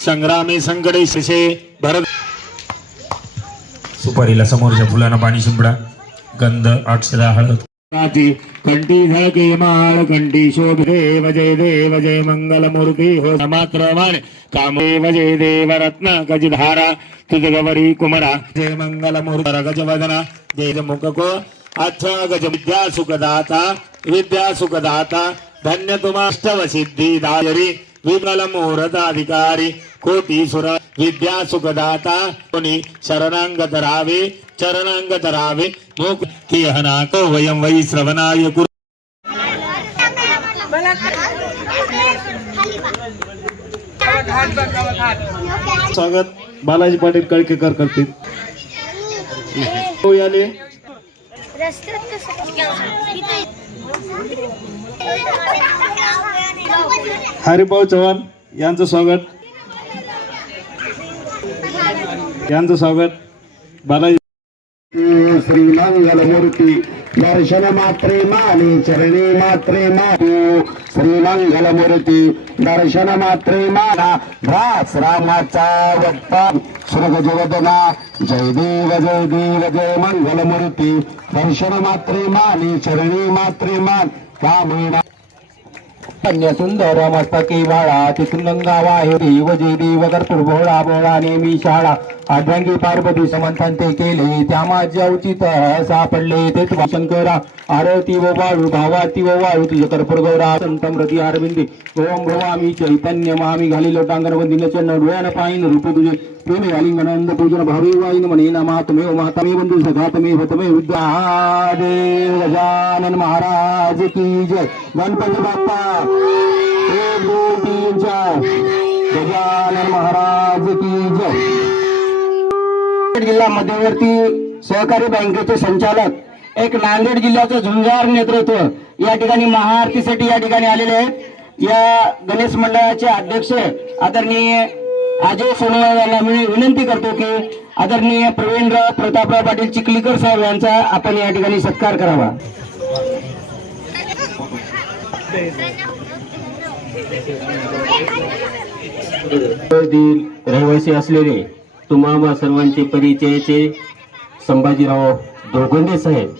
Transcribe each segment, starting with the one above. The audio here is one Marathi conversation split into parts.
संग्रामे संकटे शिशे भरत सुपारीला समोरच्या फुलांना पाणी शिंपडा. गंध अक्षरा हळद. नाती कंठी झळके माळ कंठी शोभे देव जय देव जय मंगल मूर्ती हो मात्र मान कामेव जय देव रत्न गजधारा तुझ गवरी कुमरा. जय मंगल मूर्ती गजवदना. जय जय मुख को अच्छा गज विद्या सुखदाता विद्या सुखदाता धन्य तुमाष्टव सिद्धी दायरी. विमल मुहूर्ताधिकारी कोटी सुर विद्या सुखदाता कोणी शरणांगत रावे चरणांगत रावे मोक की हनाको वयम वै श्रवणाय कुरु स्वागत बालाजी पाटील कळकेकर करतील. हो याले. रस्त्यात हरिभाऊ चव्हाण यांचं स्वागत. यांचं स्वागत. बालाजी श्रीमंगलमूर्ती दर्शन मात्रे माने चरणे मात्रे मातो श्रीमंगल मूर्ती दर्शन मात्रे माना। भ्रास रामाचा वक्ता। सुरग जगदना जय देव जय देव जय मंगल मूर्ती दर्शन मात्रे माने चरणे मात्रे मान। कामेना। कन्या सुंदर मस्तके बाळा गंगावा हे देव जय देव कर्पूर भोळा भोळा नेमी शाळा। आढ्यांगी पार्वती समंतांते केले. त्या माझ्या उचित सापडले. ते शंकरा आरती व वाळू भावाती व वाळू तुझे कर्पूर गौरा संत मृती अरविंदी. गोम भवामी चैतन्य मामी घाली लोटांगण वंदिन चन्न डोळ्यानं पाहिन रूप तुझे. प्रेमे आलिंगनंद पूजन भावी वाईन म्हणे ना मातमे माता मे बंधू सखा तमे होतमे विद्या देव गजानन महाराज की जय. गणपती बाप्पा. एक दोन तीन चार. गजानन महाराज की जय. जिल्हा मध्यवर्ती सहकारी बँकेचे संचालक एक नांदेड जिल्ह्याचं झुंजार नेतृत्व या ठिकाणी महाआरतीसाठी या ठिकाणी आलेले आहेत. या गणेश मंडळाचे अध्यक्ष आदरणीय अजय सोनवाल यांना मी विनंती करतो की आदरणीय प्रवीणराव प्रतापराव पाटील चिखलीकर साहेब यांचा आपण या ठिकाणी सत्कार करावा. रहिवासी असलेले तुम्हा सर्वांचे परिचयाचे संभाजीराव दोगंडे साहेब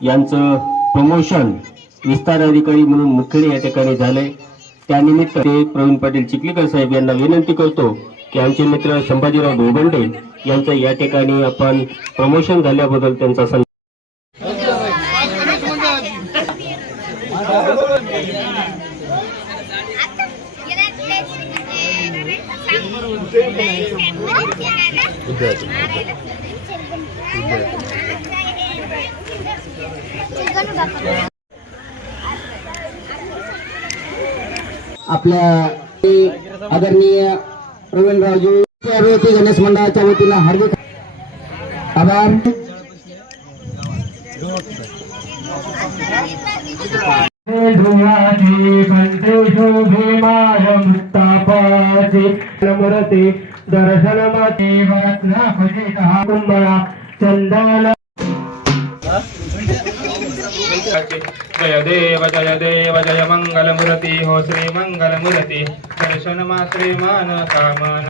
यांचं प्रमोशन विस्तार अधिकारी म्हणून मुख्य या ठिकाणी झालंय. त्यानिमित्त ते प्रवीण पाटील चिखलीकर साहेब यांना विनंती करतो की आमचे मित्र संभाजीराव दोगंडे यांचं या ठिकाणी आपण प्रमोशन झाल्याबद्दल त्यांचा सन्मान आपल्या आदरणीय प्रवीणरावजी पार्वती गणेश मंडळाच्या वतीनं हार्दिक आभार. ध्रुवाची कंठे शोभे माया मुक्तापाची नम्रते दर्शन मते वाचना जय देव जय देव जय मंगल हो श्री मंगल दर्शन मा श्रीमान कामन